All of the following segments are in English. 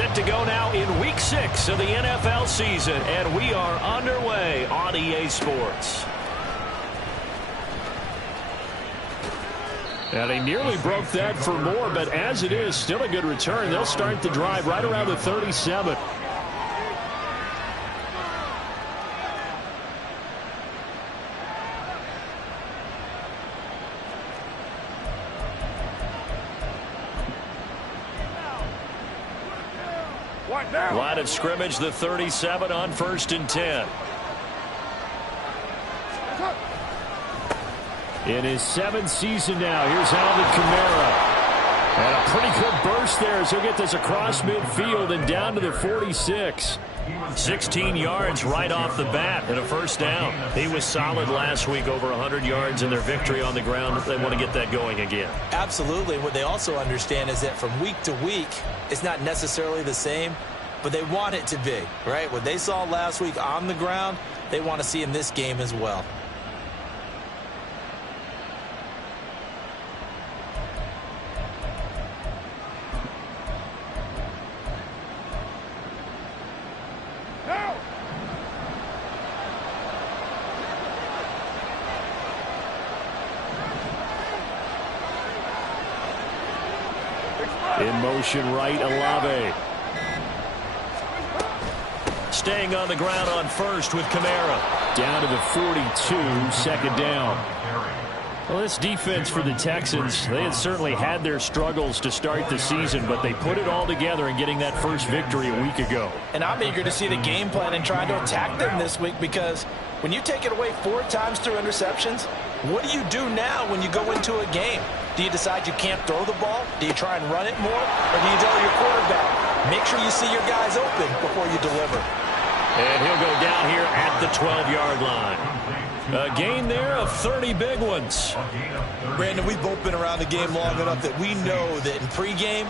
Set to go now in Week 6 of the NFL season, and we are underway on EA Sports. And he nearly broke that for more, but as it is, still a good return. They'll start the drive right around the 37. Line of scrimmage, the 37 on 1st and 10. In his 7th season now, here's Alvin Kamara. And a pretty good burst there as he'll get this across midfield and down to the 46. 16 yards right off the bat and a first down. He was solid last week, over 100 yards in their victory on the ground. They want to get that going again. Absolutely. What they also understand is that from week to week, it's not necessarily the same, but they want it to be, right? What they saw last week on the ground, they want to see in this game as well. In motion right, Olave. Staying on the ground on first with Kamara. Down to the 42, second down. Well, this defense for the Texans, they had certainly had their struggles to start the season, but they put it all together in getting that first victory a week ago. And I'm eager to see the game plan and trying to attack them this week, because when you take it away 4 times through interceptions, what do you do now when you go into a game? Do you decide you can't throw the ball? Do you try and run it more? Or do you tell your quarterback, make sure you see your guys open before you deliver? And he'll go down here at the 12-yard line. A gain there of 30 big ones. Brandon, we've both been around the game long enough that we know that in pregame,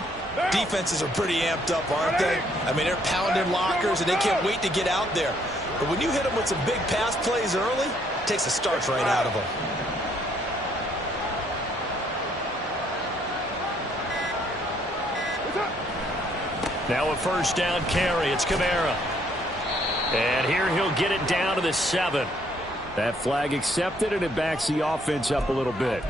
defenses are pretty amped up, aren't they? I mean, they're pounding lockers, and they can't wait to get out there. But when you hit them with some big pass plays early, it takes the starch right out of them. Now a first down carry. It's Kamara. And here he'll get it down to the 7. That flag accepted, and it backs the offense up a little bit.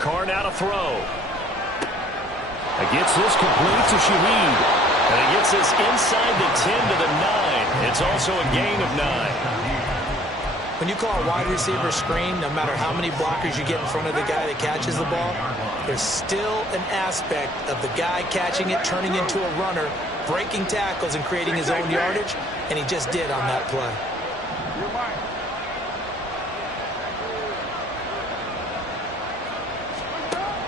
Carr now to throw. He gets this complete to Shaheed. And he gets this inside the 10 to the 9. It's also a gain of 9. When you call a wide receiver screen, no matter how many blockers you get in front of the guy that catches the ball, there's still an aspect of the guy catching it, turning into a runner, breaking tackles and creating his own yardage, and he just did on that play.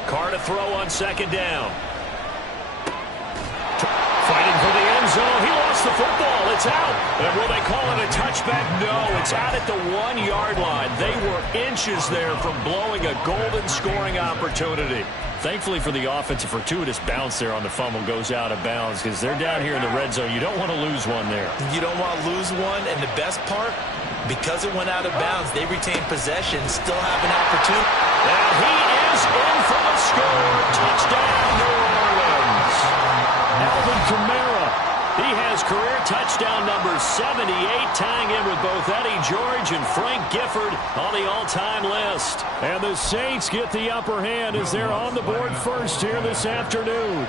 Carr to throw on second down. Fighting for the end zone. He lost the football. It's out. And will they call it a touchback? No, it's out at the 1-yard line. They were inches there from blowing a golden scoring opportunity. Thankfully for the offense, a fortuitous bounce there on the fumble goes out of bounds because they're down here in the red zone. You don't want to lose one there. You don't want to lose one, and the best part, because it went out of bounds, they retain possession, still have an opportunity. And he is in for the score. Touchdown, New Orleans. Alvin Kamara. He has career touchdown number 78, tying in with both Eddie George and Frank Gifford on the all-time list. And the Saints get the upper hand as they're on the board first here this afternoon.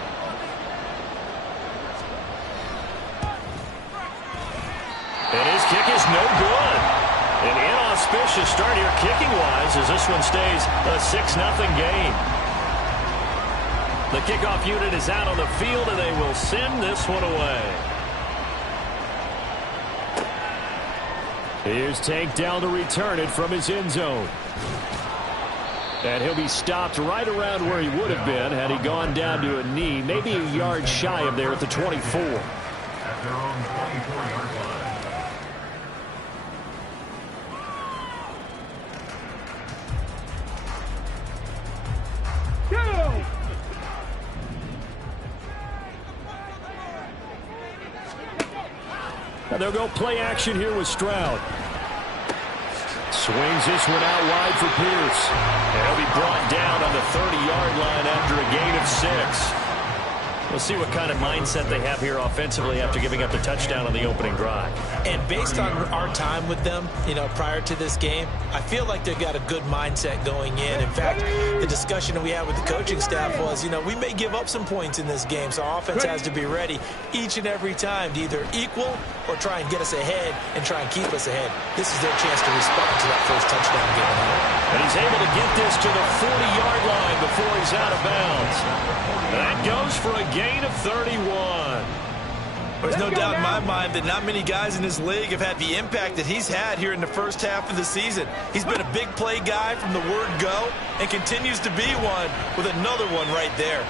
And his kick is no good. An inauspicious start here kicking-wise as this one stays a 6-0 game. The kickoff unit is out on the field, and they will send this one away. Here's Tank down to return it from his end zone. And he'll be stopped right around where he would have been had he gone down to a knee, maybe a yard shy of there at the 24. At their own 24-yard line. Yeah! And they'll go play action here with Stroud. Swings this one out wide for Pierce. And he'll be brought down on the 30-yard line after a gain of 6. We'll see what kind of mindset they have here offensively after giving up the touchdown on the opening drive. And based on our time with them, prior to this game, I feel like they've got a good mindset going in. In fact, the discussion that we had with the coaching staff was, we may give up some points in this game, so our offense has to be ready each and every time to either equal or try and get us ahead and try and keep us ahead. This is their chance to respond to that first touchdown given up. And he's able to get this to the 40-yard line before he's out of bounds. That goes for a gain of 31. There's no doubt in my mind that not many guys in this league have had the impact that he's had here in the first half of the season. He's been a big play guy from the word go and continues to be one with another one right there.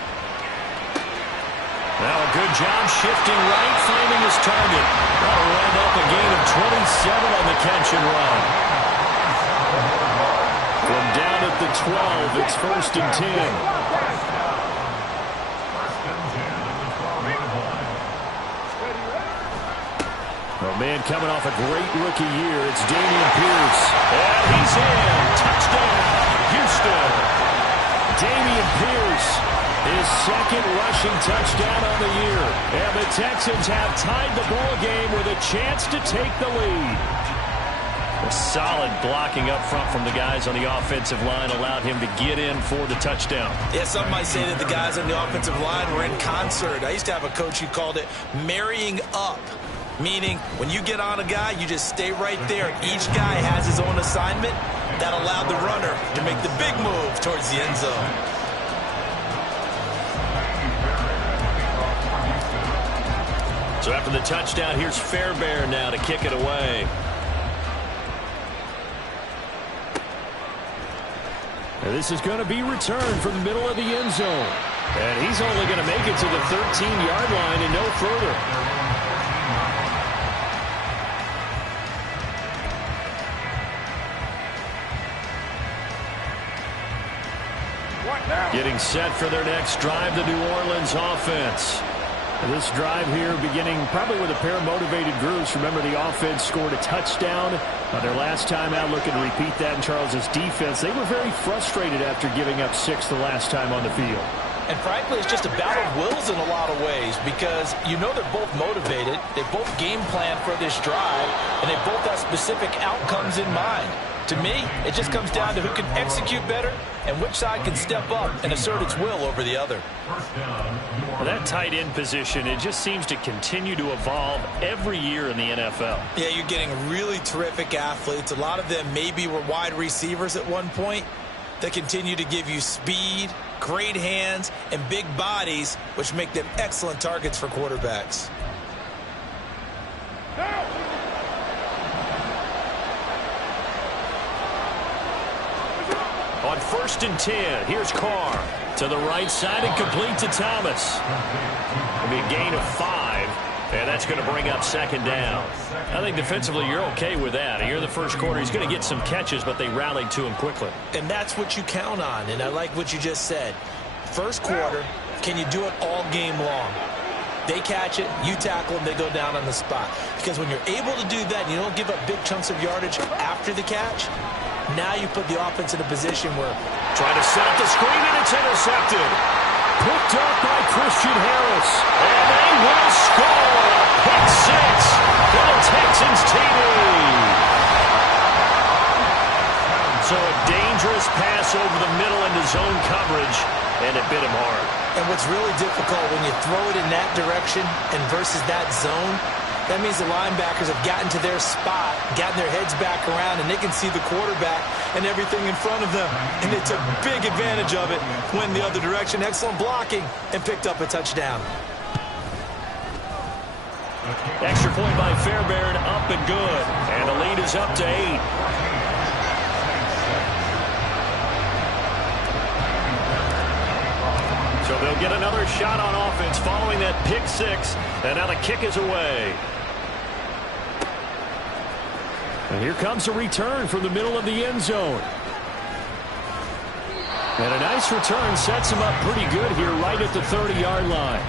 Now a good job shifting right, finding his target. That'll wind up a gain of 27 on the catch and run. From down at the 12, it's 1st and 10. Man coming off a great rookie year. It's Dameon Pierce. And he's in. Touchdown, Houston. Dameon Pierce, his 2nd rushing touchdown on the year. And the Texans have tied the ball game with a chance to take the lead. A solid blocking up front from the guys on the offensive line allowed him to get in for the touchdown. Yeah, some might say that the guys on the offensive line were in concert. I used to have a coach who called it marrying up. Meaning, when you get on a guy, you just stay right there. Each guy has his own assignment. That allowed the runner to make the big move towards the end zone. So after the touchdown, here's Fairbairn now to kick it away. And this is going to be returned from the middle of the end zone. And he's only going to make it to the 13-yard line and no further. Getting set for their next drive, the New Orleans offense. This drive here beginning probably with a pair of motivated groups. Remember, the offense scored a touchdown their last time out, looking to repeat that in Charles's defense. They were very frustrated after giving up 6 the last time on the field. And frankly, it's just a battle of wills in a lot of ways because they're both motivated. They both game plan for this drive, and they both have specific outcomes in mind. To me, it just comes down to who can execute better and which side can step up and assert its will over the other. Well, that tight end position, it just seems to continue to evolve every year in the NFL. Yeah, you're getting really terrific athletes. A lot of them maybe were wide receivers at one point that continue to give you speed, great hands, and big bodies, which make them excellent targets for quarterbacks. On 1st and 10, here's Carr to the right side and complete to Thomas. It'll be a gain of 5, and that's going to bring up 2nd down. I think defensively you're okay with that. Here in the first quarter, he's going to get some catches, but they rallied to him quickly. And that's what you count on, and I like what you just said. First quarter, can you do it all game long? They catch it, you tackle them, they go down on the spot. Because when you're able to do that and you don't give up big chunks of yardage after the catch, now you put the offense in a position where... Trying to set up the screen, and it's intercepted. Picked up by Christian Harris. And they will score. Pick 6 for the Texans TD. So a dangerous pass over the middle into zone coverage, and it bit him hard. And what's really difficult when you throw it in that direction and versus that zone, that means the linebackers have gotten to their spot, gotten their heads back around, and they can see the quarterback and everything in front of them. And they took big advantage of it, went the other direction, excellent blocking, and picked up a touchdown. Extra point by Fairbairn, up and good. And the lead is up to 8. So they'll get another shot on offense following that pick 6. And now the kick is away. And here comes a return from the middle of the end zone. And a nice return sets him up pretty good here right at the 30-yard line.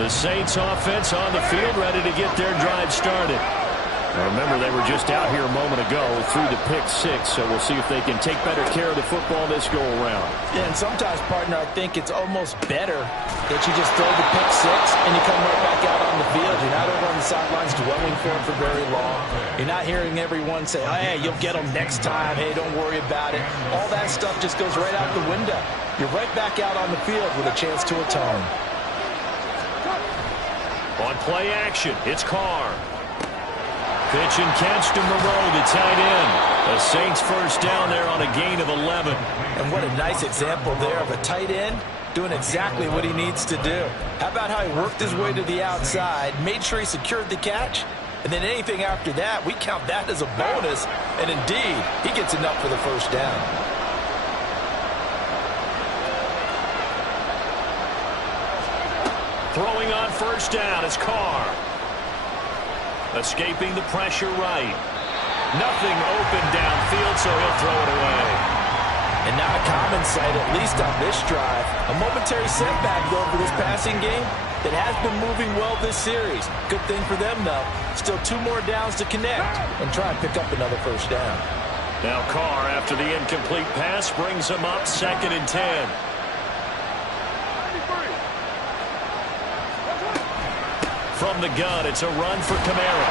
The Saints offense on the field, ready to get their drive started. Now remember, they were just out here a moment ago through the pick six, so we'll see if they can take better care of the football this go-around. Yeah, and sometimes, partner, I think it's almost better that you just throw the pick six and you come right back out on the field. You're not over on the sidelines dwelling for it for very long. You're not hearing everyone say, oh, hey, you'll get them next time. Hey, don't worry about it. All that stuff just goes right out the window. You're right back out on the field with a chance to atone. On play action, it's Carr. Pitch and catch to Moreau, the tight end. The Saints first down there on a gain of 11. And what a nice example there of a tight end doing exactly what he needs to do. How about how he worked his way to the outside, made sure he secured the catch, and then anything after that, we count that as a bonus. And indeed, he gets enough for the first down. Throwing on first down is Carr. Escaping the pressure right. Nothing open downfield, so he'll throw it away. And not a common sight, at least on this drive. A momentary setback, though, for this passing game that has been moving well this series. Good thing for them, though. Still 2 more downs to connect and try and pick up another first down. Now Carr, after the incomplete pass, brings him up 2nd and 10. From the gun, it's a run for Kamara.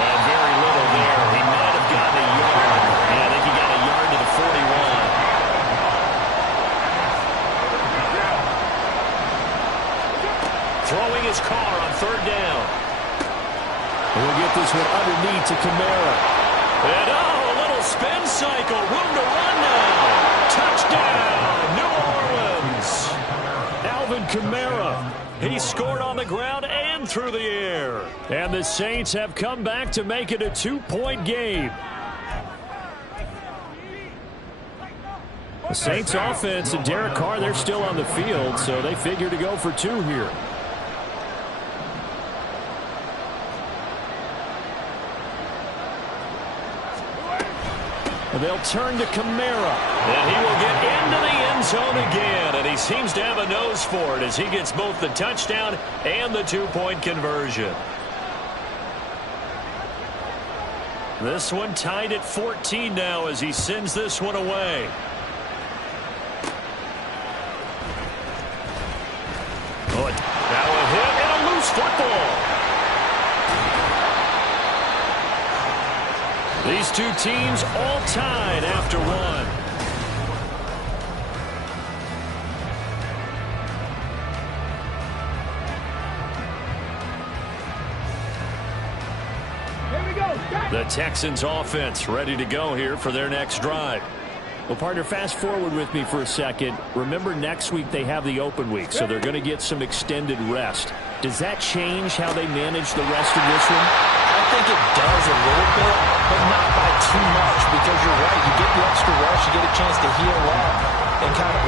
And very little there. He might have gotten a yard. Yeah, I think he got a yard to the 41. Throwing his Carr on 3rd down. We'll get this one underneath to Kamara. And a little spin cycle. Room to run now. Touchdown, New Orleans. Alvin Kamara. He scored on the ground and through the air. And the Saints have come back to make it a 2-point game. The Saints offense and Derek Carr, they're still on the field, so they figure to go for 2 here. They'll turn to Kamara. And he will get into the end zone again. And he seems to have a nose for it as he gets both the touchdown and the 2-point conversion. This one tied at 14 now as he sends this one away. Oh, now a hit and a loose football. These two teams all tied after one. The Texans offense ready to go here for their next drive. Well, partner, fast forward with me for a second. Remember, next week they have the open week, so they're going to get some extended rest. Does that change how they manage the rest of this one? I think it does a little bit, but not by too much, because you're right. You get the extra rest, you get a chance to heal up and kind of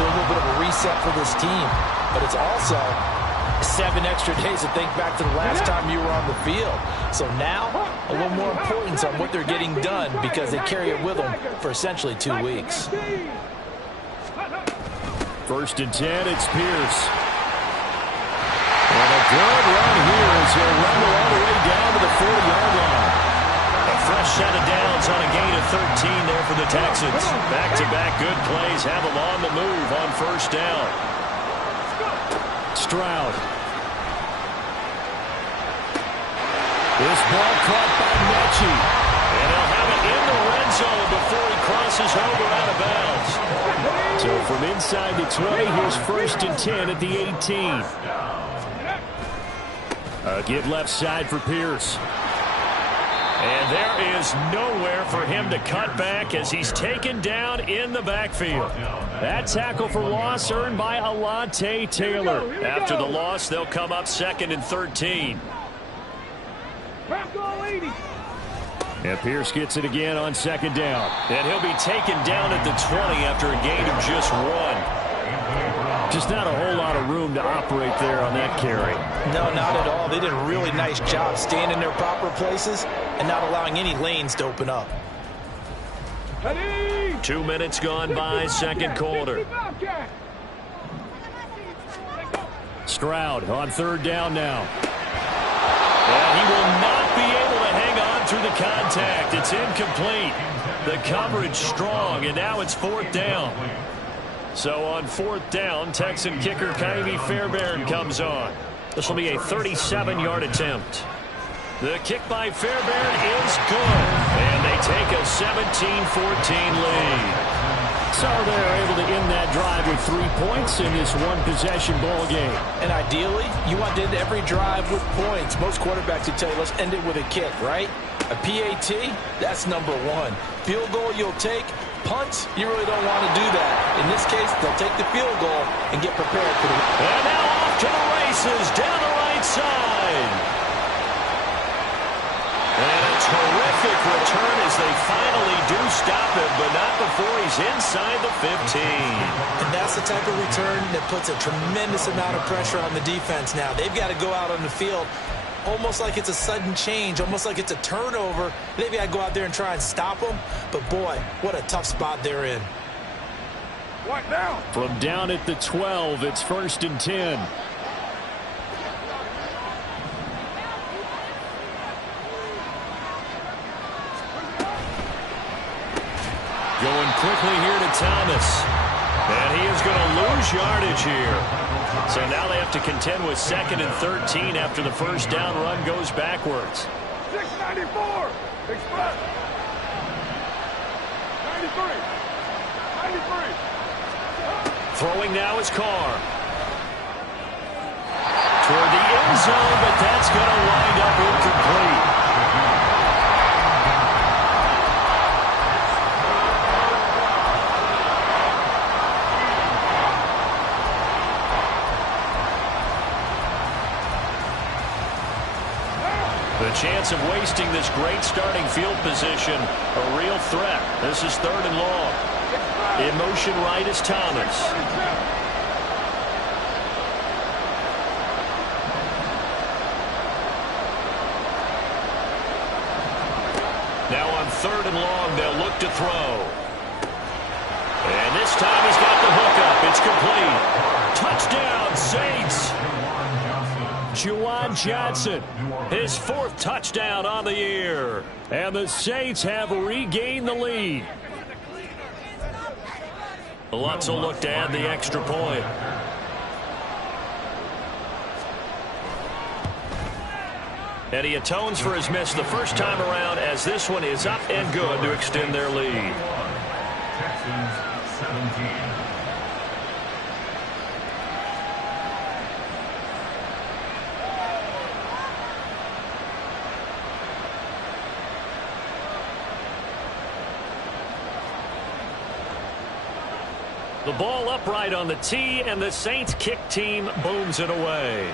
do a little bit of a reset for this team. But it's also 7 extra days to think back to the last time you were on the field. So now, a little more importance on what they're getting done because they carry it with them for essentially 2 weeks. 1st and 10, it's Pierce. And a good run here as he'll rumble all the way down to the 40-yard line. A fresh set of downs on a gain of 13 there for the Texans. Back-to-back good plays have them on the move on 1st down. Stroud. This ball caught by Mechie. And he'll have it in the red zone before he crosses over out of bounds. So from inside the 20, here's 1st and 10 at the 18. Get left side for Pierce. And there is nowhere for him to cut back as he's taken down in the backfield. That tackle for loss earned by Alante Taylor. After the loss, they'll come up 2nd and 13. And Pierce gets it again on 2nd down. And he'll be taken down at the 20 after a gain of just 1. Just not a whole lot of room to operate there on that carry. No, not at all. They did a really nice job staying in their proper places and not allowing any lanes to open up. 2 minutes gone by, 2nd quarter. Stroud on third down now. And he will not be able to hang on through the contact. It's incomplete. The coverage strong, and now it's fourth down. So on fourth down, Texan kicker Kaimi Fairbairn comes on. This will be a 37-yard attempt. The kick by Fairbairn is good, and they take a 17-14 lead. So they're able to end that drive with 3 points in this one-possession ball game. And ideally, you want to end every drive with points. Most quarterbacks would tell you, let's end it with a kick, right? A PAT, that's number one. Field goal you'll take. Punts, you really don't want to do that. In this case, they'll take the field goal and get prepared for the... And now off to the races down the right side. And a terrific return as they finally do stop him, but not before he's inside the 15. And that's the type of return that puts a tremendous amount of pressure on the defense now. They've got to go out on the field almost like it's a sudden change, almost like it's a turnover. They've got to go out there and try and stop them. But, boy, what a tough spot they're in. What now? From down at the 12, it's 1st and 10. Going quickly here to Thomas. And he is going to lose yardage here. So now they have to contend with 2nd and 13 after the first down run goes backwards. 694. Express. 93. 93. Throwing now is Carr. Toward the end zone, but that's going to wind up incomplete. The chance of wasting this great starting field position, a real threat. This is 3rd and long. In motion right is Thomas. Now on 3rd and long, they'll look to throw. And this time he's got the hook up. It's complete. Touchdown, Saints. Juwan Johnson, His 4th touchdown on the year. and the Saints have regained the lead. Lutz will look to add the extra point. And he atones for his miss the first time around, as this one is up and good to extend their lead. Texans 17. The ball upright on the tee, and the Saints kick team booms it away.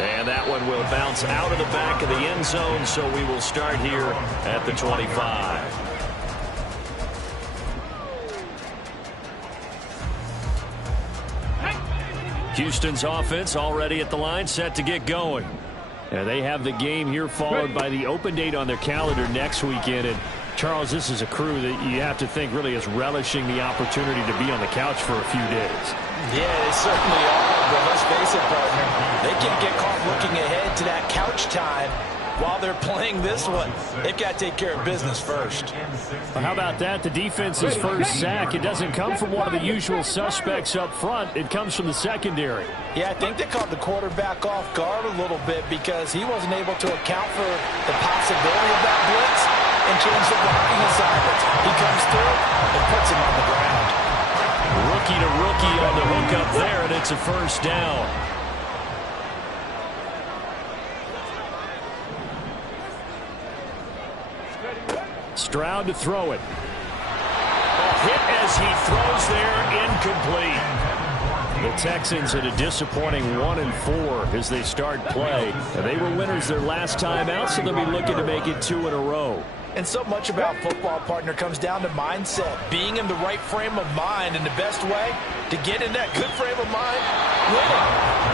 And that one will bounce out of the back of the end zone, so we will start here at the 25. Houston's offense already at the line, set to get going. And they have the game here followed by the open date on their calendar next weekend. And Charles, this is a crew that you have to think really is relishing the opportunity to be on the couch for a few days. Yeah, they certainly are, but let's face it, partner. They can't get caught looking ahead to that couch time while they're playing this one. They've got to take care of business first. Well, how about that? The defense's first sack. It doesn't come from one of the usual suspects up front. It comes from the secondary. Yeah, I think they caught the quarterback off guard a little bit because he wasn't able to account for the possibility of that blitz and change the blocking assignment. He comes through and puts him on the ground. Rookie to rookie on the hook up there, and it's a first down. Stroud to throw it. Hit as he throws there, incomplete. The Texans at a disappointing 1-4 as they start play. They were winners their last time out, so they'll be looking to make it 2 in a row. And so much about football, partner, comes down to mindset. Being in the right frame of mind, and the best way to get in that good frame of mind, winning.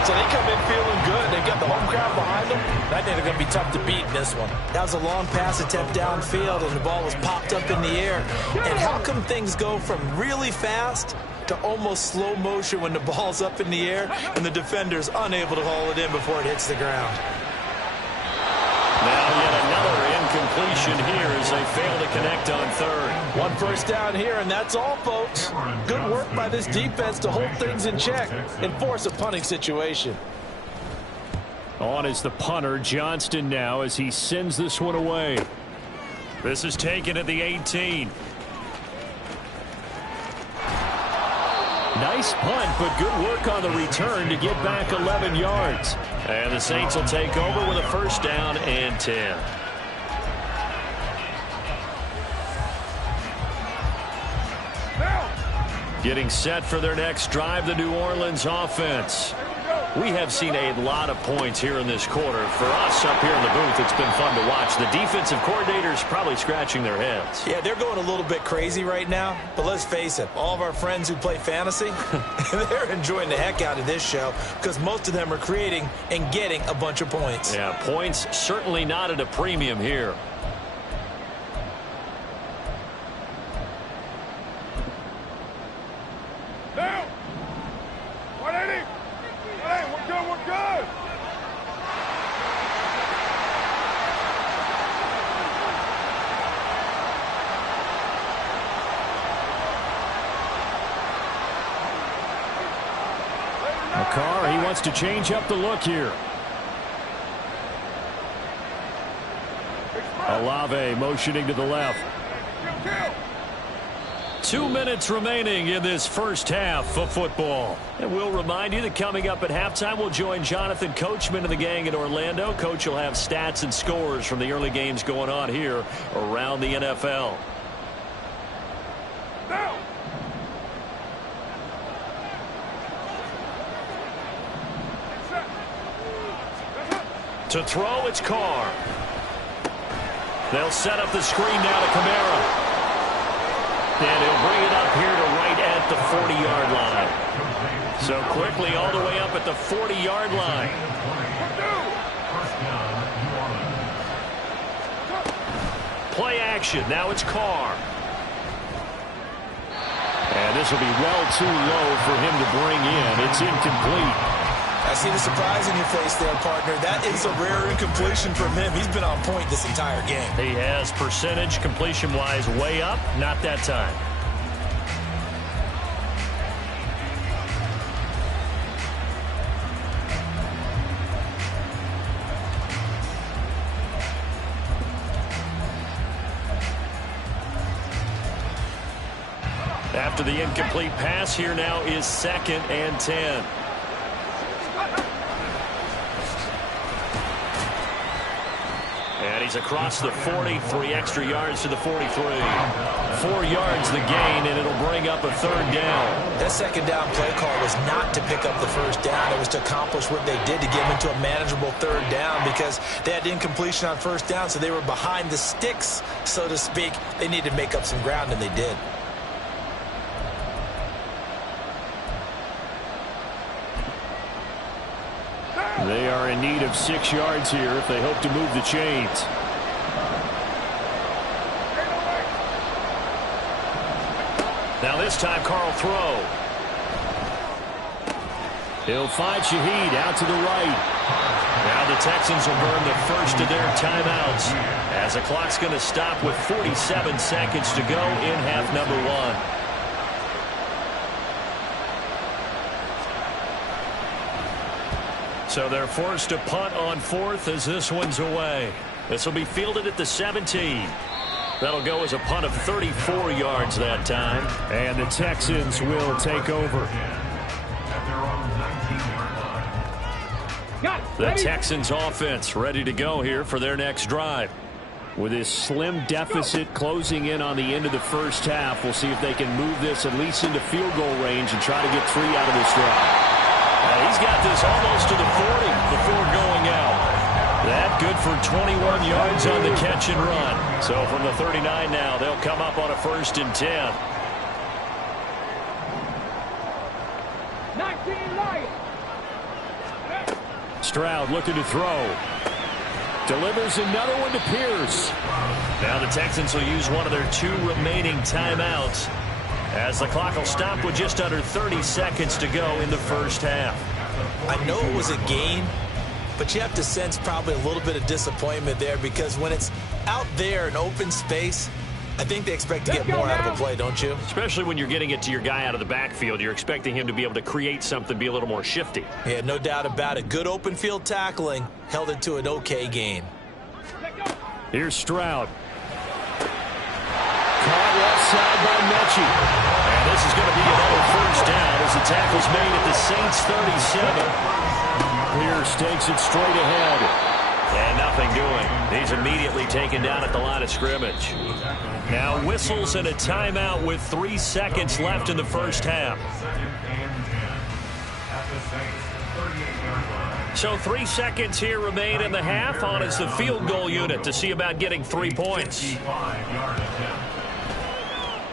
So they come in feeling good. They've got the home crowd behind them. I think they're going to be tough to beat in this one. That was a long pass attempt downfield, and the ball was popped up in the air. And how come things go from really fast to almost slow motion when the ball's up in the air and the defender's unable to haul it in before it hits the ground? Now yet another incompletion here as they fail to connect on third. One first down here, and that's all, folks. Good work by this defense to hold things in check and force a punting situation. On is the punter, Johnston, now as he sends this one away. This is taken at the 18. Nice punt, but good work on the return to get back 11 yards. And the Saints will take over with a first down and 10. Getting set for their next drive, the New Orleans offense. We have seen a lot of points here in this quarter. For us up here in the booth, it's been fun to watch. The defensive coordinators probably scratching their heads. Yeah, they're going a little bit crazy right now. But let's face it, all of our friends who play fantasy, they're enjoying the heck out of this show because most of them are creating and getting a bunch of points. Yeah, points certainly not at a premium here. Down. 180. Hey, we're good, we're good. Carr, he wants to change up the look here. Olave motioning to the left. 2 minutes remaining in this first half of football. And we'll remind you that coming up at halftime, we'll join Jonathan Coachman and the gang in Orlando. Coach will have stats and scores from the early games going on here around the NFL. Down. To throw, it's Carr. They'll set up the screen now to Kamara. And he'll bring it up here to right at the 40-yard line. So quickly all the way up at the 40-yard line. Play action. Now it's Carr. And this will be well too low for him to bring in. It's incomplete. I see the surprise in your face there, partner. That is a rare incompletion from him. He's been on point this entire game. He has percentage completion-wise way up. Not that time. After the incomplete pass, here now is 2nd and 10. And he's across the 40, 3 extra yards to the 43. 4 yards the gain, and it'll bring up a 3rd down. That 2nd down play call was not to pick up the 1st down. It was to accomplish what they did to get them into a manageable 3rd down because they had incompletion on 1st down, so they were behind the sticks, so to speak. They needed to make up some ground, and they did. They are in need of 6 yards here if they hope to move the chains. Now this time, Carl throw. He'll find Shaheed out to the right. Now the Texans will burn the first of their timeouts as the clock's going to stop with 47 seconds to go in half number 1. So they're forced to punt on 4th as this one's away. This will be fielded at the 17. That'll go as a punt of 34 yards that time. And the Texans will take over. The Texans offense ready to go here for their next drive. With this slim deficit closing in on the end of the first half, we'll see if they can move this at least into field goal range and try to get 3 out of this drive. He's got this almost to the 40 before going out. That good for 21 yards on the catch and run. So from the 39 now, they'll come up on a 1st and 10. 19 Lions. Stroud looking to throw. Delivers another one to Pierce. Now the Texans will use one of their 2 remaining timeouts as the clock will stop with just under 30 seconds to go in the first half. I know it was a gain, but you have to sense probably a little bit of disappointment there because when it's out there in open space, I think they expect to get more out of a play, don't you? Especially when you're getting it to your guy out of the backfield. You're expecting him to be able to create something, be a little more shifty. Yeah, no doubt about it. Good open field tackling held it to an okay gain. Here's Stroud. Caught left side by Mechie. And this is going to be another 1st down as the tackle's made at the Saints 37. Pierce takes it straight ahead. And nothing doing. He's immediately taken down at the line of scrimmage. Now whistles and a timeout with 3 seconds left in the first half. So 3 seconds here remain in the half on as the field goal unit to see about getting 3 points.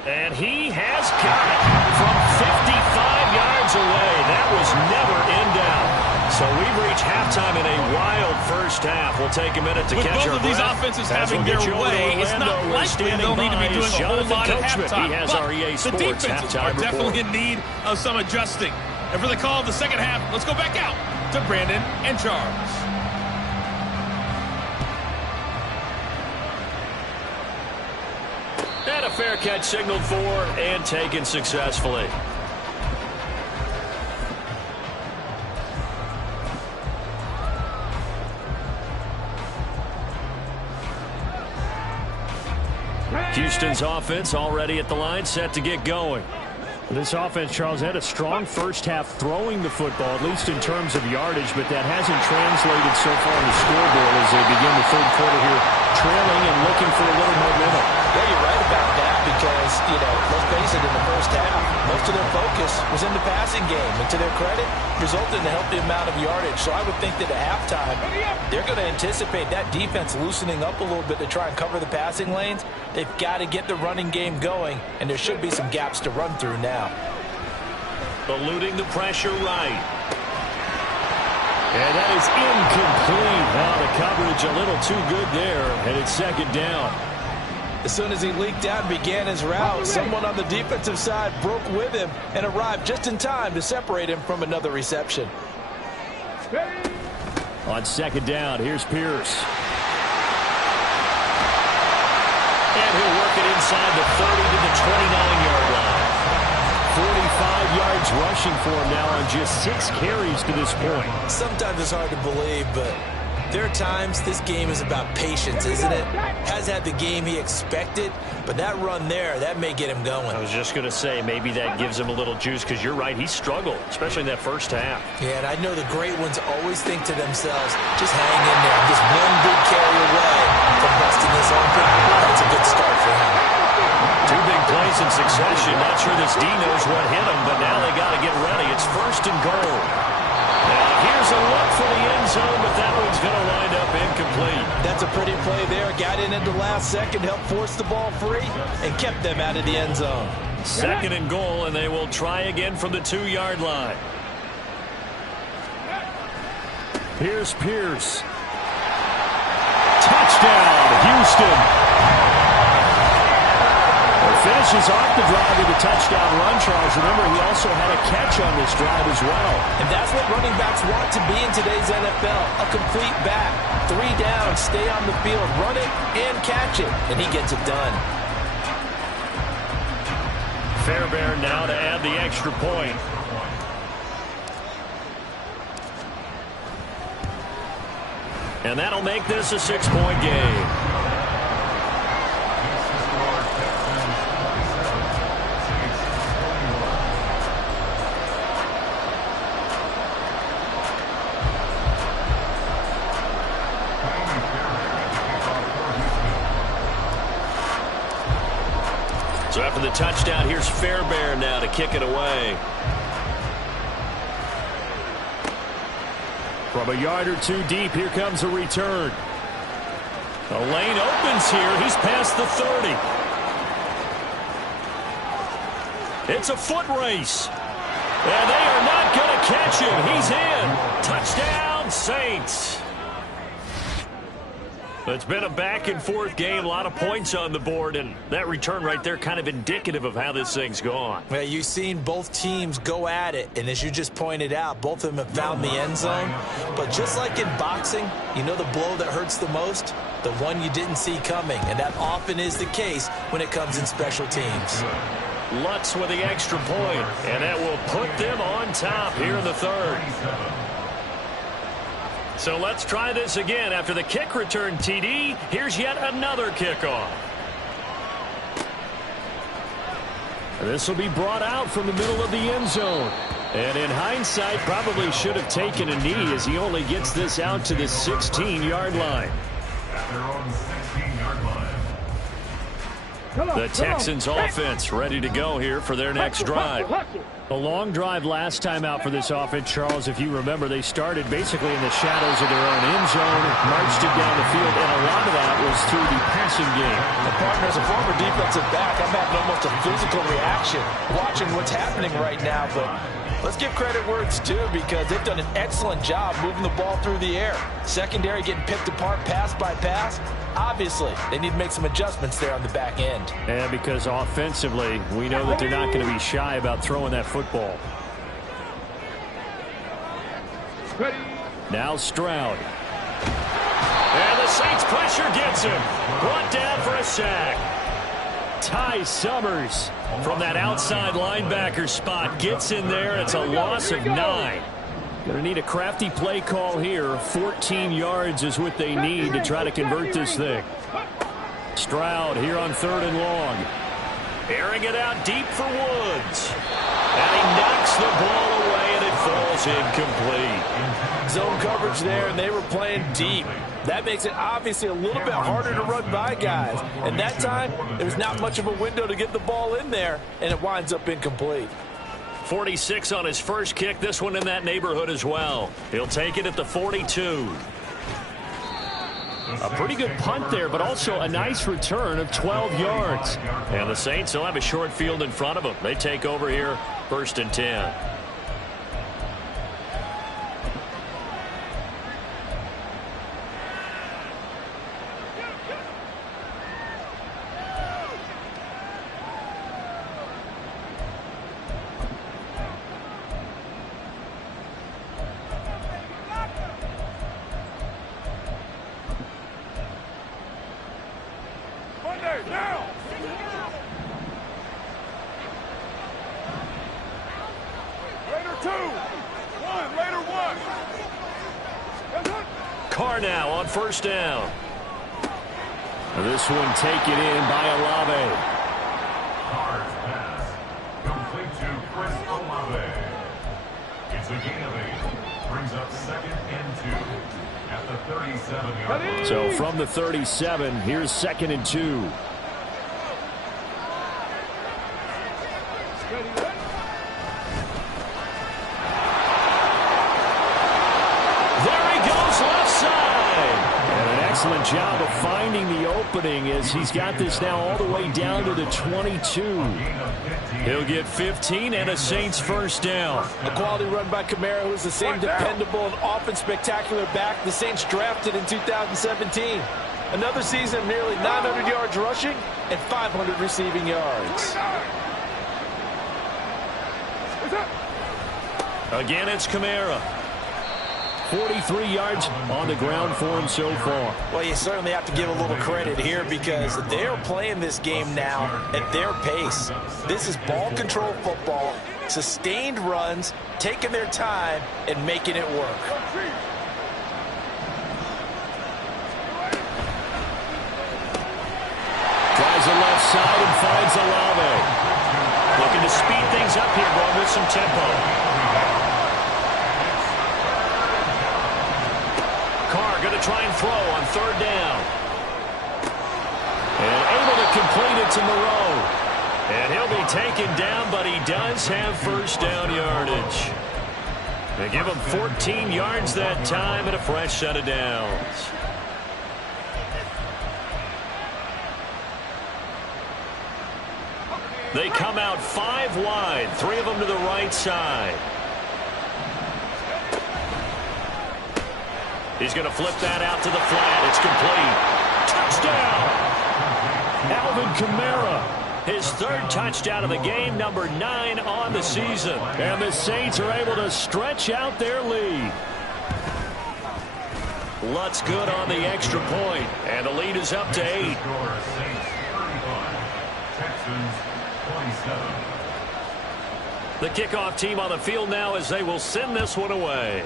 And he has got it from 55 yards away. That was never in doubt. So we've reached halftime in a wild first half. We'll take a minute to catch our breath. With both of these offenses having their way, it's not likely they'll need to be doing a whole lot at halftime. He has our EA Sports the defenses are definitely report. in need of some adjusting. And for the call of the second half, let's go back out to Brandon and Charles. And a fair catch signaled for and taken successfully. Houston's offense already at the line, set to get going. This offense, Charles, had a strong first half throwing the football, at least in terms of yardage, but that hasn't translated so far on the scoreboard as they begin the third quarter here, trailing and looking for a little momentum. Yeah, you're right about that because, let's face it, in the first half, most of their focus was in the passing game. And to their credit, resulted in a healthy amount of yardage. So I would think that at halftime, they're going to anticipate that defense loosening up a little bit to try and cover the passing lanes. They've got to get the running game going, and there should be some gaps to run through now. Eluding the pressure right. And that is incomplete. Now the coverage a little too good there, and it's 2nd down. As soon as he leaked out and began his route, someone on the defensive side broke with him and arrived just in time to separate him from another reception. On 2nd down, here's Pierce. And he'll work it inside the 30 to the 29-yard line. 45 yards rushing for him now on just 6 carries to this point. Sometimes it's hard to believe, but there are times this game is about patience, isn't it? Has had the game he expected, but that run there, that may get him going. I was just going to say, maybe that gives him a little juice, because you're right, he struggled, especially in that first half. Yeah, and I know the great ones always think to themselves, just hang in there. I'm just one big carry away from busting this open. That's a good start for him. 2 big plays in succession. Not sure this D knows what hit him, but now they got to get ready. It's 1st and goal. Now here's a look for the end zone, but that one's going to wind up incomplete. That's a pretty play there. Got in at the last second, helped force the ball free, and kept them out of the end zone. 2nd and goal, and they will try again from the 2-yard line. Here's Pierce. Touchdown, Houston. Finishes off the drive with a touchdown run, Charles. Remember, he also had a catch on this drive as well. And that's what running backs want to be in today's NFL. A complete back. 3 down, stay on the field, run it and catch it. And he gets it done. Fairbairn now to add the extra point. And that'll make this a 6-point game. So after the touchdown, here's Fairbairn now to kick it away. From a yard or 2 deep, here comes a return. The lane opens here. He's past the 30. It's a foot race. And they are not going to catch him. He's in. Touchdown, Saints. It's been a back-and-forth game, a lot of points on the board, and that return right there kind of indicative of how this thing's gone. Well, you've seen both teams go at it, and as you just pointed out, both of them have found the end zone. But just like in boxing, you know the blow that hurts the most? The one you didn't see coming, and that often is the case when it comes in special teams. Lutz with the extra point, and that will put them on top here in the third. So let's try this again. After the kick return TD, here's yet another kickoff. This will be brought out from the middle of the end zone. And in hindsight, probably should have taken a knee as he only gets this out to the 16-yard line. The Texans offense ready to go here for their next drive. A long drive last time out for this offense, Charles. If you remember, they started basically in the shadows of their own end zone, marched it down the field, and a lot of that was through the passing game. The partner, as a former defensive back, I'm having almost a physical reaction watching what's happening right now. But let's give credit where it's due because they've done an excellent job moving the ball through the air. Secondary getting picked apart pass by pass. Obviously, they need to make some adjustments there on the back end. And because offensively, we know that they're not going to be shy about throwing that football. Now Stroud. And the Saints pressure gets him. Brought down for a sack. Ty Summers from that outside linebacker spot gets in there. It's a loss of 9. Going to need a crafty play call here. 14 yards is what they need to try to convert this thing. Stroud here on 3rd and long. Airing it out deep for Woods. And he knocks the ball away, and it falls incomplete. Zone coverage there, and they were playing deep. That makes it obviously a little bit harder to run by guys. And that time, there's not much of a window to get the ball in there, and it winds up incomplete. 46 on his first kick. This one in that neighborhood as well. He'll take it at the 42. A pretty good punt there, but also a nice return of 12 yards. And the Saints will have a short field in front of them. They take over here, 1st and 10. Carr now on 1st down. This one taken in by Olave. Carr's pass complete to Chris Olave. It's a gain of 8. Brings up 2nd and 2 at the 37-yard line. So from the 37, here's 2nd and 2. Excellent job of finding the opening as he's got this now all the way down to the 22. He'll get 15 and a Saints 1st down. A quality run by Kamara, who's the same dependable and often spectacular back the Saints drafted in 2017. Another season of nearly 900 yards rushing and 500 receiving yards. Again, it's Kamara. 43 yards on the ground for him so far. Well, you certainly have to give a little credit here because they're playing this game now at their pace. This is ball control football, sustained runs, taking their time and making it work. Tries the left side and finds Olave. Looking to speed things up here, going with some tempo. Going to try and throw on 3rd down. And able to complete it to Moreau. And he'll be taken down, but he does have 1st down yardage. They give him 14 yards that time and a fresh set of downs. They come out 5 wide, 3 of them to the right side. He's going to flip that out to the flat. It's complete. Touchdown! Alvin Kamara, his 3rd touchdown of the game, number 9 on the season. And the Saints are able to stretch out their lead. Lutz good on the extra point, and the lead is up to 8. The kickoff team on the field now as they will send this one away.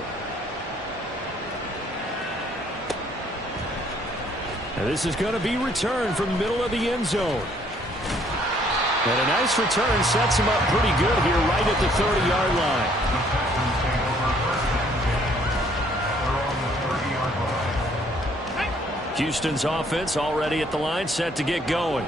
And this is going to be returned from the middle of the end zone. And a nice return sets him up pretty good here right at the 30-yard line. Houston's offense already at the line, set to get going.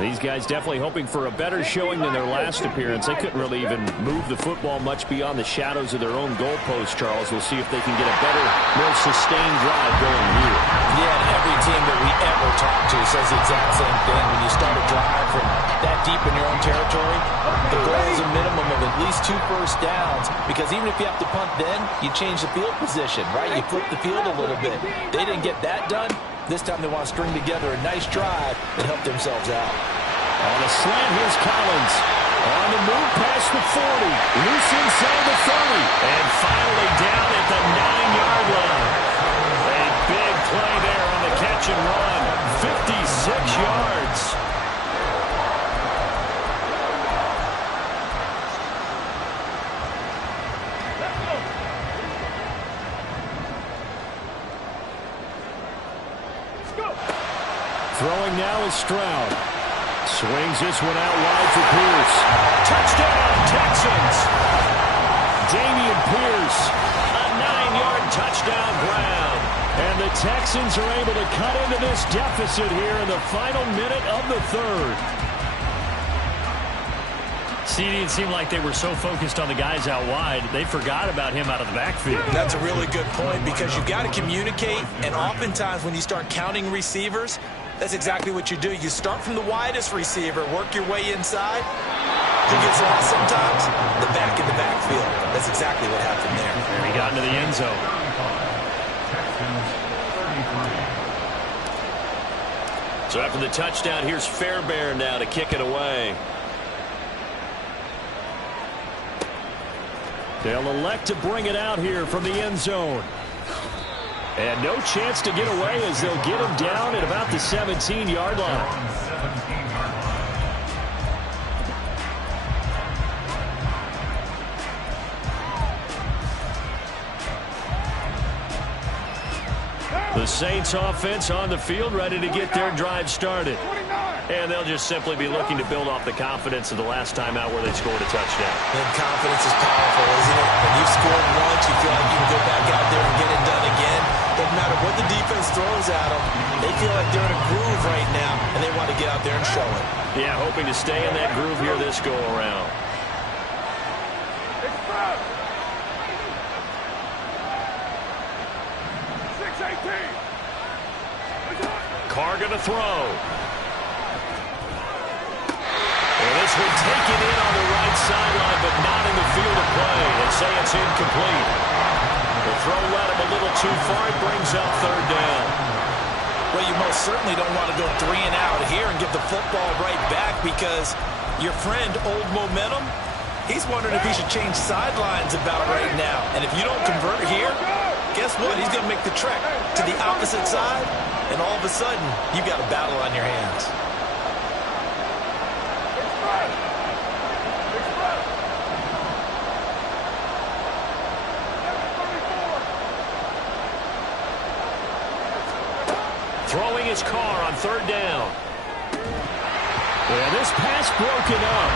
These guys definitely hoping for a better showing than their last appearance. They couldn't really even move the football much beyond the shadows of their own goalpost, Charles. We'll see if they can get a better, more sustained drive going here. Yeah, and every team that we ever talk to says the exact same thing. When you start a drive from that deep in your own territory, the goal is a minimum of at least 2 first downs, because even if you have to punt then, you change the field position, right? You flip the field a little bit. They didn't get that done. This time they want to string together a nice drive and help themselves out. On a slant, here's Collins. On the move past the 40. Loose inside the 30. And finally down at the 9-yard line. A big play there on the catch and run. 56 yards. Throwing now is Stroud. Swings this one out wide for Pierce. Touchdown, Texans. Dameon Pierce. A 9-yard touchdown ground. And the Texans are able to cut into this deficit here in the final minute of the 3rd. See, it seemed like they were so focused on the guys out wide, they forgot about him out of the backfield. That's a really good point, because you've got to communicate, and oftentimes when you start counting receivers, that's exactly what you do. You start from the widest receiver, work your way inside. Who gets lost sometimes? The back in the backfield. That's exactly what happened there. And he got into the end zone. So after the touchdown, here's Fairbairn now to kick it away. They'll elect to bring it out here from the end zone. And no chance to get away as they'll get him down at about the 17-yard line. The Saints offense on the field, ready to get their drive started. And they'll just simply be looking to build off the confidence of the last time out where they scored a touchdown. And confidence is powerful, isn't it? When you've scored once, you feel like you can go back out there and get it done again. Doesn't matter what the defense throws at them. They feel like they're in a groove right now, and they want to get out there and show it. Yeah, hoping to stay in that groove here this go-around. Carr going to throw. And this one taken in on the right sideline, but not in the field of play. They say it's incomplete. The throw led him a little too far. It brings up 3rd down. Well, you most certainly don't want to go 3 and out here and give the football right back, because your friend, Old Momentum, he's wondering if he should change sidelines about right now. And if you don't convert here, guess what? He's going to make the trek to the opposite side, and all of a sudden, you've got a battle on your hands. Throwing his Carr on 3rd down. And this pass broken up.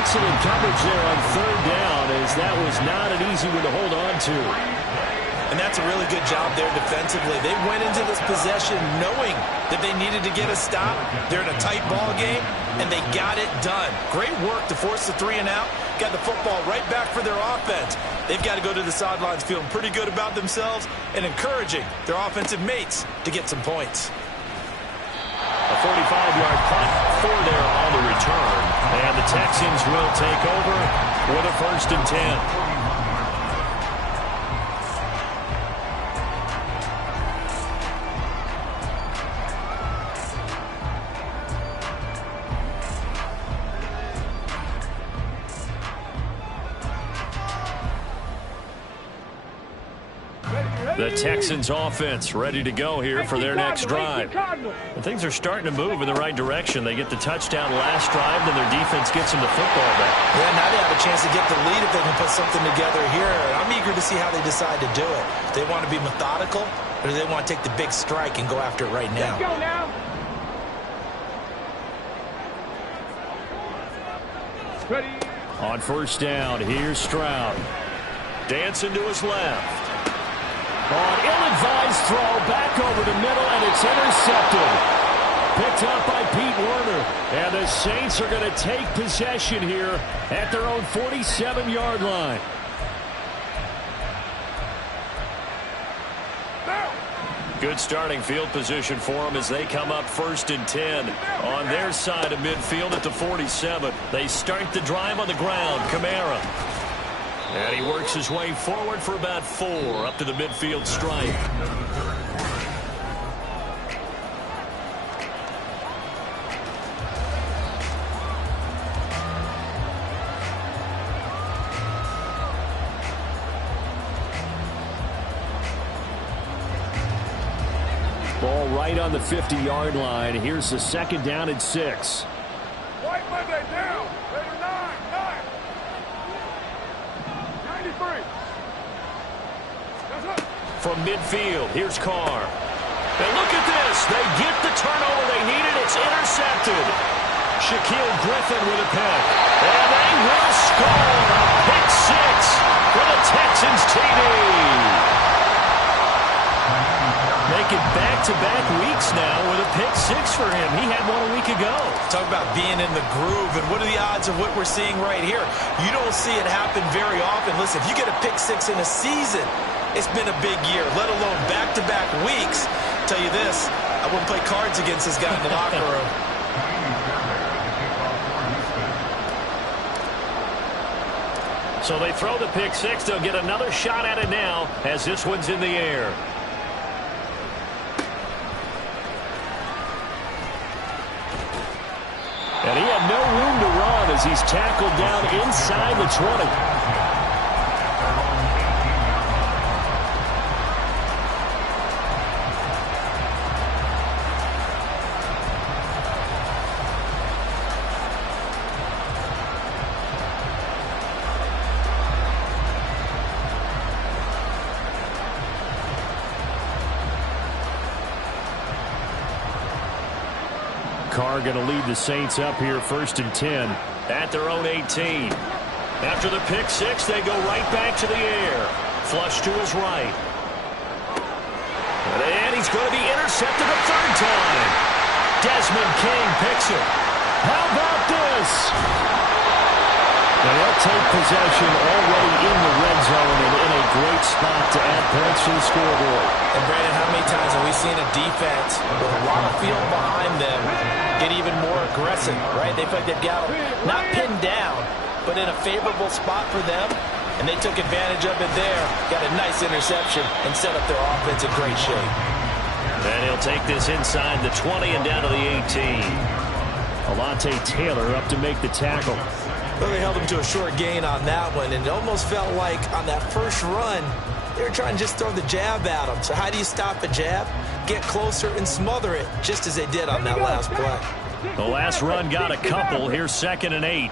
Excellent coverage there on 3rd down, as that was not an easy one to hold on to. And that's a really good job there defensively. They went into this possession knowing that they needed to get a stop. They're in a tight ball game, and they got it done. Great work to force the 3 and out. Got the football right back for their offense. They've got to go to the sidelines feeling pretty good about themselves and encouraging their offensive mates to get some points. A 45-yard punt, 4 there on the return. Texans will take over with a 1st and 10. The Texans offense ready to go here for their next drive. And things are starting to move in the right direction. They get the touchdown last drive, then their defense gets them the football back. Yeah, now they have a chance to get the lead if they can put something together here. I'm eager to see how they decide to do it. Do they want to be methodical, or do they want to take the big strike and go after it right now? Let's go now. Ready. On 1st down, here's Stroud. Dancing to his left. On ill-advised throw, back over the middle, and it's intercepted. Picked up by Pete Werner. And the Saints are going to take possession here at their own 47-yard line. Good starting field position for them as they come up 1st and 10 on their side of midfield at the 47. They start the drive on the ground. Kamara. And he works his way forward for about 4 up to the midfield stripe. Ball right on the 50-yard line. Here's the 2nd down and 6. White Monday down. Later 93. That's up. From midfield, here's Carr. And look at this. They get the turnover they needed. It's intercepted. Shaquille Griffin with a pick. And they will score. Pick 6 for the Texans TD. Making back-to-back weeks now with a pick 6 for him. He had one a week ago. Talk about being in the groove, and what are the odds of what we're seeing right here? You don't see it happen very often. Listen, if you get a pick 6 in a season, it's been a big year, let alone back-to-back weeks. Tell you this, I wouldn't play cards against this guy in the locker room. So they throw the pick 6. They'll get another shot at it now as this one's in the air. And he had no room to run as he's tackled down inside the 20. Carr going to lead the Saints up here 1st and 10 at their own 18. After the pick 6, they go right back to the air. Flush to his right. And he's going to be intercepted a 3rd time. Desmond King picks it. How about this? And they'll take possession already in the red zone and in a great spot to add points to the scoreboard. And Brandon, how many times have we seen a defense with a lot of field behind them get even more aggressive, right? They feel like they've got them not pinned down, but in a favorable spot for them, and they took advantage of it there, got a nice interception, and set up their offense in great shape. And he'll take this inside the 20 and down to the 18. Alontae Taylor up to make the tackle. Well, they held him to a short gain on that one, and it almost felt like on that first run, they were trying to just throw the jab at him. So how do you stop a jab? Get closer and smother it, just as they did on that last play. The last run got a couple. Here's 2nd and 8.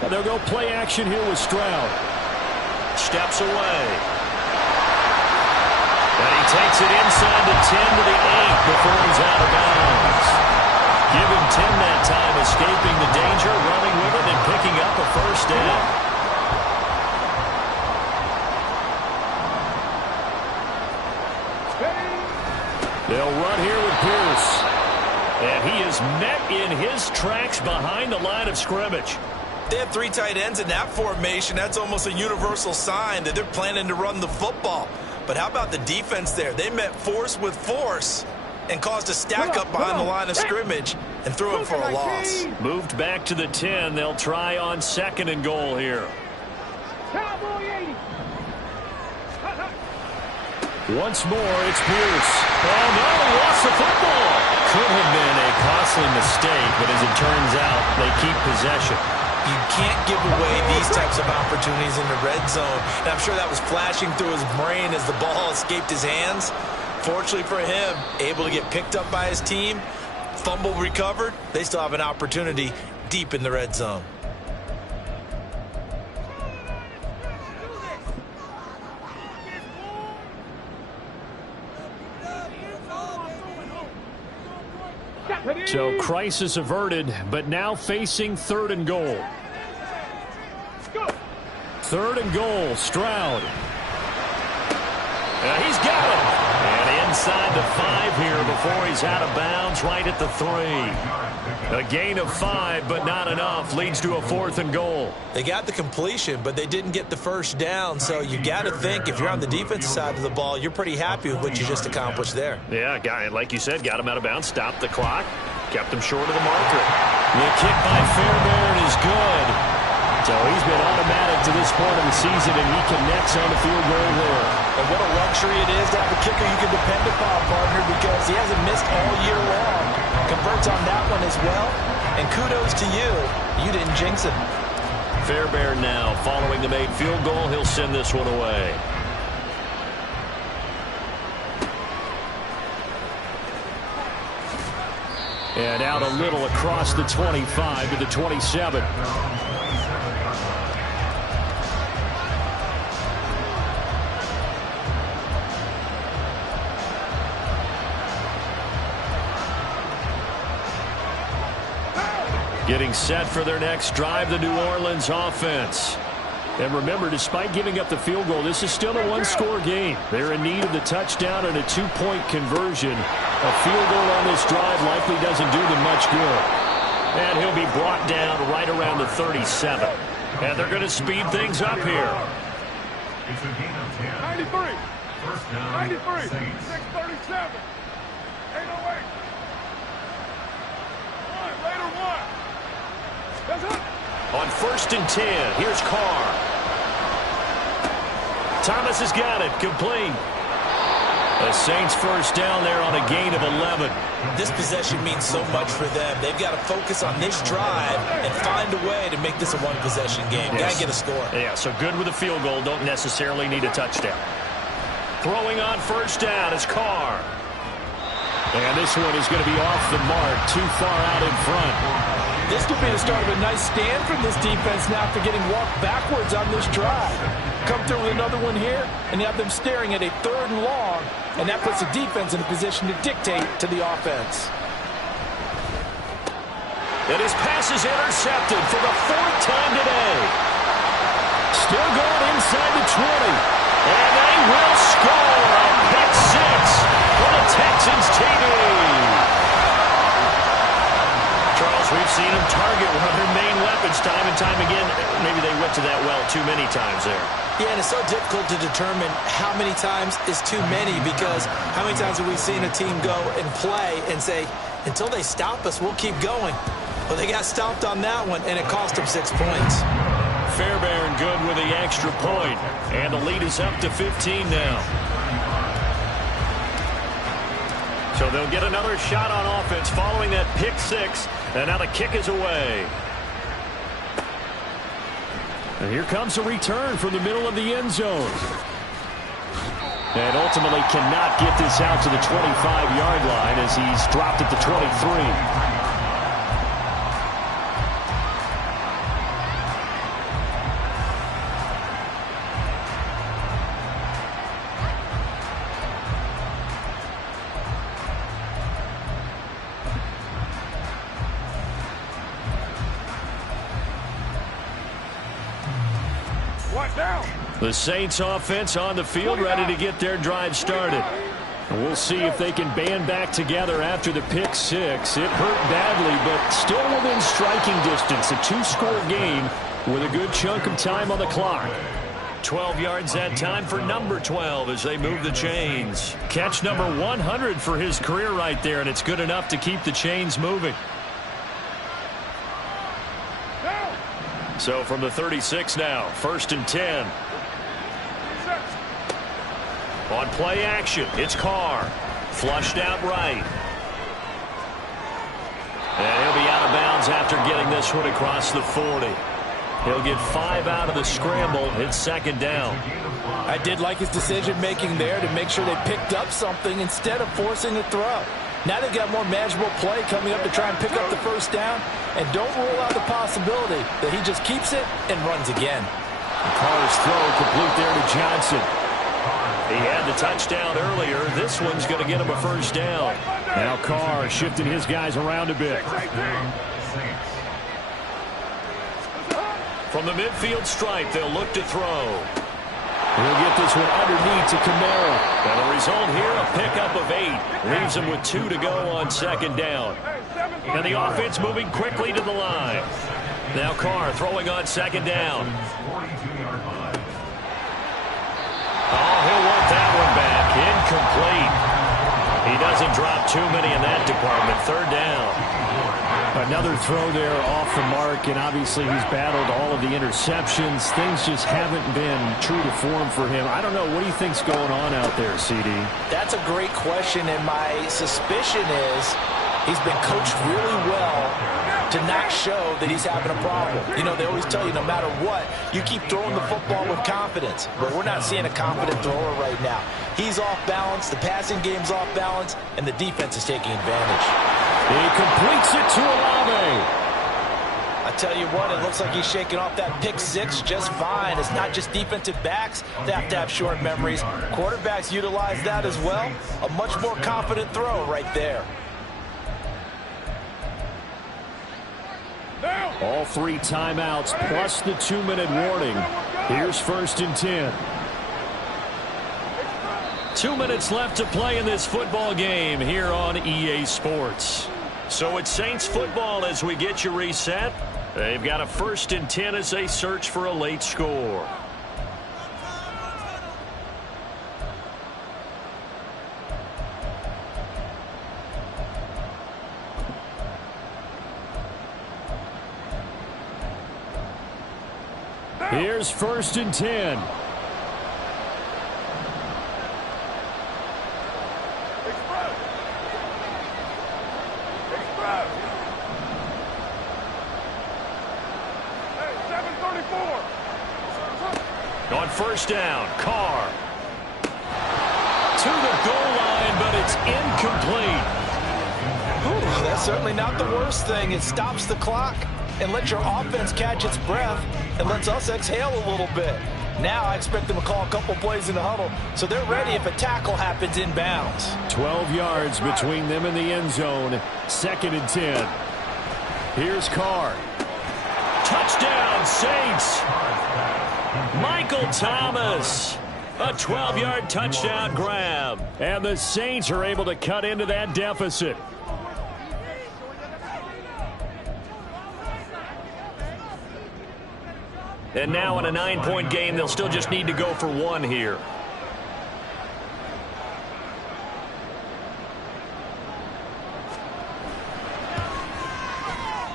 And they'll go play action here with Stroud. Steps away. And he takes it inside the 10 to the 8 before he's out of bounds. Give him 10 that time, escaping the danger, running with it, and picking up a 1st down. They'll run here with Pierce. And he is met in his tracks behind the line of scrimmage. They have 3 tight ends in that formation. That's almost a universal sign that they're planning to run the football. But how about the defense there? They met force with force and caused a stack up behind the line of scrimmage. and threw it for a loss. Moved back to the 10. They'll try on 2nd and goal here. Once more, it's Bruce. Oh, no, he lost the football. Could have been a costly mistake, but as it turns out, they keep possession. You can't give away these types of opportunities in the red zone. And I'm sure that was flashing through his brain as the ball escaped his hands. Fortunately for him, able to get picked up by his team, fumble recovered. They still have an opportunity deep in the red zone. So crisis averted, but now facing 3rd and goal. 3rd and goal, Stroud. He's got him. And inside the 5 here before he's out of bounds, right at the 3. A gain of 5, but not enough. Leads to a 4th and goal. They got the completion, but they didn't get the first down. So you got to think if you're on the defensive side of the ball, you're pretty happy with what you just accomplished there. Yeah, guy, like you said, got him out of bounds, stopped the clock, kept him short of the marker. The kick by Fairbairn is good. So he's been automatic to this point of the season, and he connects on the field goal there. And what a luxury it is to have a kicker you can depend upon, partner, because he hasn't missed all year long. Converts on that one as well. And kudos to you. You didn't jinx it. Fairbairn now following the made field goal. He'll send this one away. And out a little across the 25 to the 27. Getting set for their next drive, the New Orleans offense. And remember, despite giving up the field goal, this is still a one-score game. They're in need of the touchdown and a 2-point conversion. A field goal on this drive likely doesn't do them much good. And he'll be brought down right around the 37. And they're going to speed things up here. It's a gain of 10. 93. First down, 93. Saints. 637. 808. Later one. That's it. On 1st and 10, here's Carr. Thomas has got it, complete. The Saints first down there on a gain of 11. This possession means so much for them. They've got to focus on this drive and find a way to make this a one-possession game. Yes. Got to get a score. Yeah, so good with a field goal. Don't necessarily need a touchdown. Throwing on 1st down is Carr. And this one is going to be off the mark, too far out in front. This could be the start of a nice stand from this defense now after getting walked backwards on this drive. Come through with another one here, and you have them staring at a 3rd and long, and that puts the defense in a position to dictate to the offense. And his pass is intercepted for the 4th time today. Still going inside the 20. And they will score a pick 6 for the Texans TV. Charles, we've seen them target one of their main weapons time and time again. Maybe they went to that well too many times there. Yeah, and it's so difficult to determine how many times is too many, because how many times have we seen a team go and play and say, until they stop us, we'll keep going. Well, they got stopped on that one, and it cost them 6 points. Fairbairn good with the extra point, and the lead is up to 15 now. So they'll get another shot on offense following that pick 6, and now the kick is away. And here comes a return from the middle of the end zone. And ultimately cannot get this out to the 25-yard line as he's dropped at the 23. The Saints offense on the field, ready to get their drive started. And we'll see if they can band back together after the pick 6. It hurt badly, but still within striking distance. A 2-score game with a good chunk of time on the clock. 12 yards that time for number 12 as they move the chains. Catch number 100 for his career right there, and it's good enough to keep the chains moving. So from the 36 now, 1st and 10. On play action, it's Carr. Flushed out right. And he'll be out of bounds after getting this one across the 40. He'll get 5 out of the scramble. It's 2nd down. I did like his decision-making there to make sure they picked up something instead of forcing a throw. Now they've got more manageable play coming up to try and pick up the 1st down. And don't rule out the possibility that he just keeps it and runs again. Carr's throw complete there to Johnson. He had the touchdown earlier. This one's going to get him a 1st down. Now Carr shifting his guys around a bit. From the midfield stripe, they'll look to throw. He'll get this one underneath to Kamara. And the result here, a pickup of 8. Leaves him with 2 to go on 2nd down. And the offense moving quickly to the line. Now Carr throwing on 2nd down. Oh, he'll want that one back. Incomplete. He doesn't drop too many in that department. 3rd down. Another throw there off the mark, and obviously he's battled all of the interceptions. Things just haven't been true to form for him. I don't know. What do you think's going on out there, CD? That's a great question, and my suspicion is he's been coached really well to not show that he's having a problem. You know, they always tell you no matter what, you keep throwing the football with confidence. But we're not seeing a confident thrower right now. He's off balance, the passing game's off balance, and the defense is taking advantage. He completes it to Olave. I tell you what, it looks like he's shaking off that pick 6 just fine. It's not just defensive backs that have to have short memories. Quarterbacks utilize that as well. A much more confident throw right there. All 3 timeouts plus the 2-minute warning. Here's 1st and 10. 2 minutes left to play in this football game here on EA Sports. So it's Saints football as we get you reset. They've got a 1st and 10 as they search for a late score. Here's 1st and 10. On 1st down, Carr. To the goal line, but it's incomplete. Ooh, that's certainly not the worst thing. It stops the clock and lets your offense catch its breath and lets us exhale a little bit. Now I expect them to call a couple plays in the huddle, so they're ready if a tackle happens inbounds. 12 yards between them and the end zone. 2nd and 10. Here's Carr. Touchdown, Saints. Michael Thomas. A 12-yard touchdown grab. And the Saints are able to cut into that deficit. And now in a 9-point game, they'll still just need to go for 1 here.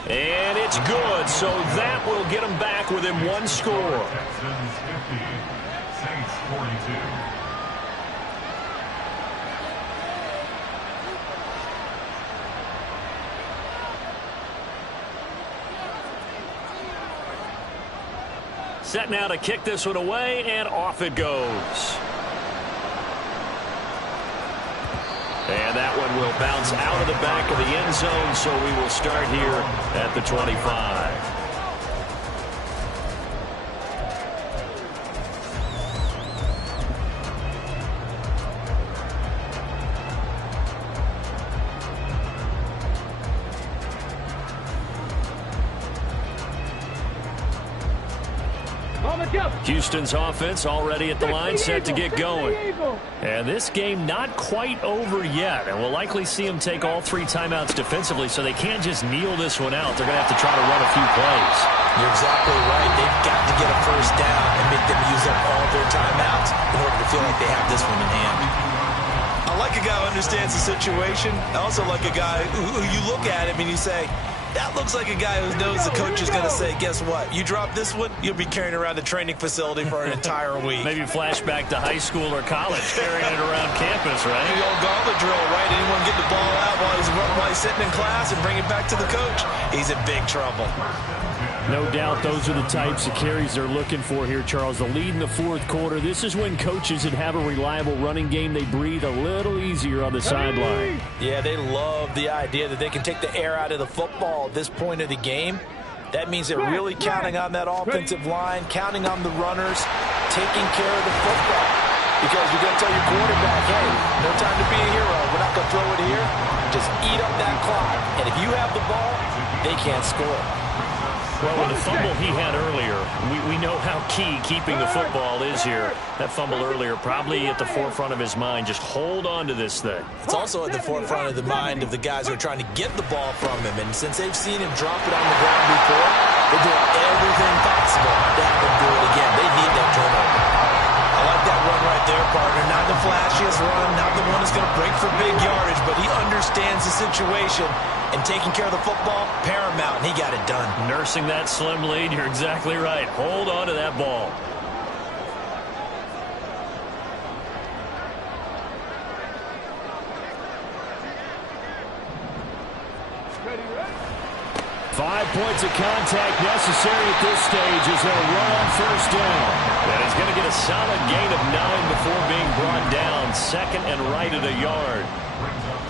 And it's good, so that will get them back within 1 score. Texans 50, Saints 42. Set now to kick this one away, and off it goes. And that one will bounce out of the back of the end zone, so we will start here at the 25. Houston's offense already at the line, set to get going. And this game not quite over yet, and we'll likely see them take all 3 timeouts defensively, so they can't just kneel this one out. They're going to have to try to run a few plays. You're exactly right. They've got to get a 1st down and make them use up all their timeouts in order to feel like they have this one in hand. I like a guy who understands the situation. I also like a guy who you look at him and you say, That looks like a guy who knows the coach is going to say, guess what? You drop this one, you'll be carrying around the training facility for an entire week. Maybe flashback to high school or college, carrying it around campus, right? The old gauntlet drill, right? Anyone get the ball out while he's sitting in class and bring it back to the coach? He's in big trouble. No doubt those are the types of carries they're looking for here, Charles. The lead in the fourth quarter. This is when coaches that have a reliable running game, they breathe a little easier on the sideline. Yeah, they love the idea that they can take the air out of the football at this point of the game. That means they're really counting on that offensive line, counting on the runners, taking care of the football. Because you're going to tell your quarterback, hey, no time to be a hero. We're not going to throw it here. Just eat up that clock. And if you have the ball, they can't score. Well, with the fumble he had earlier, we know how key keeping the football is here. That fumble earlier probably at the forefront of his mind. Just hold on to this thing. It's also at the forefront of the mind of the guys who are trying to get the ball from him. And since they've seen him drop it on the ground before, they're doing everything possible to have him do it again. They need that turnover. I like that run right there, partner. Not the flashiest run, not the one that's going to break for big yardage, but he understands the situation. And taking care of the football, paramount, and he got it done. Nursing that slim lead, you're exactly right. Hold on to that ball. Ready, ready. 5 points of contact necessary at this stage as they'll run on first down. And he's going to get a solid gain of 9 before being brought down. Second and right at a yard.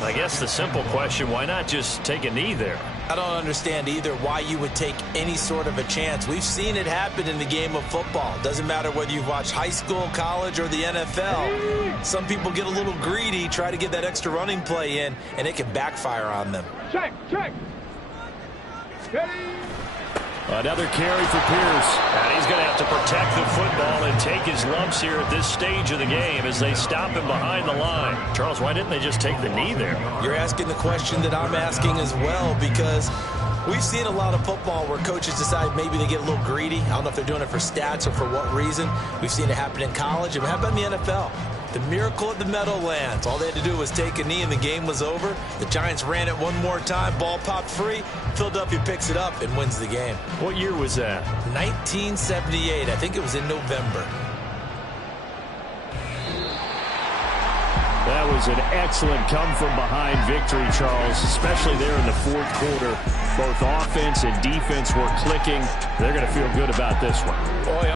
I guess the simple question, why not just take a knee there? I don't understand either why you would take any sort of a chance. We've seen it happen in the game of football. Doesn't matter whether you've watched high school, college, or the NFL. Some people get a little greedy, try to get that extra running play in, and it can backfire on them. Check, check. Ready. Another carry for Pierce. And he's going to have to protect the football and take his lumps here at this stage of the game as they stop him behind the line. Charles, why didn't they just take the knee there? You're asking the question that I'm asking as well, because we've seen a lot of football where coaches decide maybe they get a little greedy. I don't know if they're doing it for stats or for what reason. We've seen it happen in college. And how about in the NFL? The miracle at the Meadowlands. All they had to do was take a knee and the game was over. The Giants ran it one more time. Ball popped free. Philadelphia picks it up and wins the game. What year was that? 1978. I think it was in November. That was an excellent come-from-behind victory, Charles, especially there in the fourth quarter. Both offense and defense were clicking. They're going to feel good about this one. Boy,